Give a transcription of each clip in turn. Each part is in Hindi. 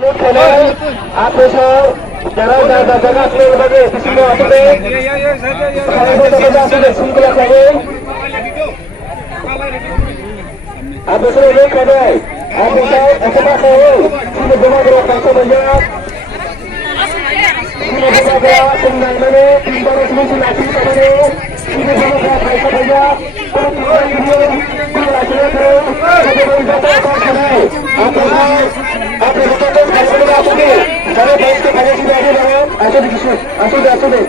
आप जगह sebagai semua आप दूसरे लोग कर रहे हैं आप ऐसे बात है सीधे जमा करो 500 बजा सीधे जमा करो संधान में 3 बार उसमें से लाठी करने सीधे जमा करो 500 बजा और पूरा वीडियो पूरा चला करो जब वो जाता है काम करें आप लोग तो खाने में आप लोग सारे देश के खाने से आगे बढ़ो ऐसे देखिए ऐसे दे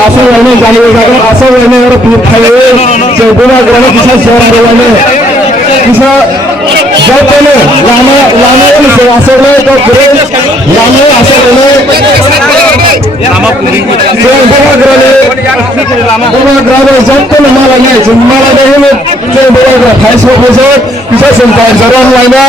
असं वेळेने जाणीव जागा असं वेळेवर पीठ खावे चौकोना ग्रहण किसा शहर देवाने किसा जब पहले लाने से असर में तो पूरे लाने असर में बड़ा ग्रह जब पहले माला नहीं जिम्माला नहीं में जो बड़ा ग्रह 28 बजे किसा संतान जरूर लाना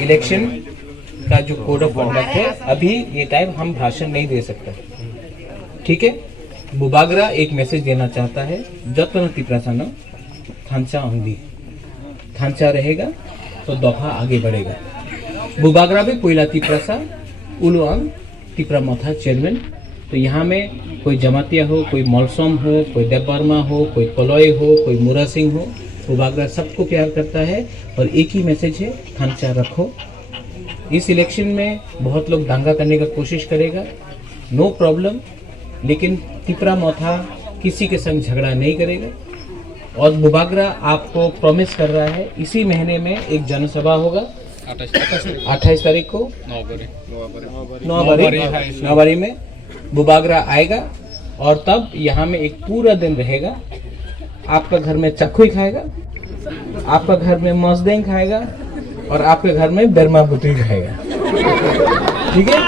इलेक्शन का जो कोड ऑफ कॉन्डक्ट है, अभी ये टाइम हम भाषण नहीं दे सकते, ठीक है। बुबागरा एक मैसेज देना चाहता है, जतन तिप्रसन थांचा अंगी थांचा रहेगा तो दफा आगे बढ़ेगा। बुबागरा भी कोयला तिप्रसा उलुआंग तिप्रा मथा चेयरमैन। तो यहाँ में कोई जमातिया हो, कोई मौलसम हो, कोई देवबर्मा हो, कोई कलय हो, कोई मुरा सिंह हो, बुबागरा सबको प्यार करता है और एक ही मैसेज है, थांचा रखो। इस इलेक्शन में बहुत लोग दांगा करने का कोशिश करेगा, नो प्रॉब्लम, लेकिन तिप्रा मथा किसी के संग झगड़ा नहीं करेगा। और बुबागरा आपको प्रॉमिस कर रहा है, इसी महीने में एक जनसभा होगा 28 तारीख को नौबारी में बुबागरा आएगा और तब यहाँ में एक पूरा दिन रहेगा। आपका घर में चक्खुई खाएगा, आपका घर में मजदेंग खाएगा और आपके घर में बर्मा बुतरी खाएगा, ठीक है।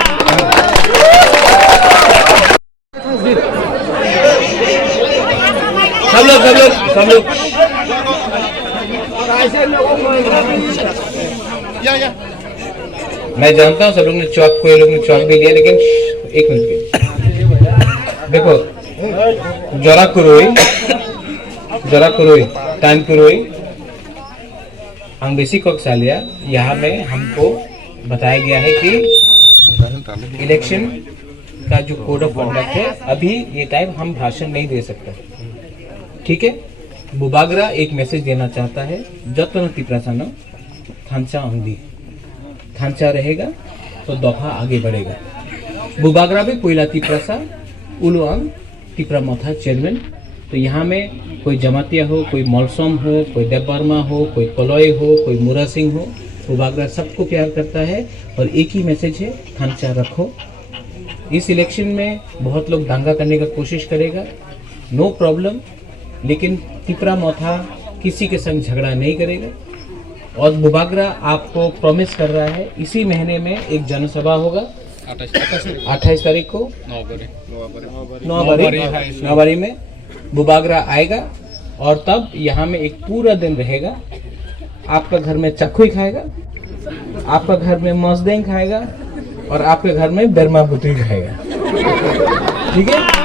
सब लोग मैं जानता हूँ सब लोग ने चौक, कोई लोग ने चौक भी लिया, लेकिन एक मिनट के देखो, जरा कुरोई टाइम कुरोई हम बेसिक कक्षालिया। यहाँ में हमको बताया गया है कि इलेक्शन का जो कोड ऑफ कॉन्डक्ट है, अभी ये टाइम हम भाषण नहीं दे सकते, ठीक है। बुबागरा एक मैसेज देना चाहता है, जतन तिप्रसन थांचा अंगी ढांचा रहेगा तो दफा आगे बढ़ेगा। बुबागरा भी कोयला तिप्रासा उलुआंग तिप्रा मथा चेयरमैन। तो यहाँ में कोई जमातिया हो, कोई मौलसम हो, कोई देवबर्मा हो, कोई कलय हो, कोई मुरा सिंह हो, बुबागरा सबको प्यार करता है और एक ही मैसेज है, ढांचा रखो। इस इलेक्शन में बहुत लोग दंगा करने का कोशिश करेगा, नो प्रॉब्लम, लेकिन तिप्रा मथा किसी के संग झगड़ा नहीं करेगा। और बुबागरा आपको प्रॉमिस कर रहा है इसी महीने में एक जनसभा होगा 28 तारीख को नौबारी में बुबागरा आएगा और तब यहाँ में एक पूरा दिन रहेगा। आपका घर में चक्खुई खाएगा, आपका घर में मसदेंग खाएगा और आपके घर में बर्मा बुतरी खाएगा। ठीक है।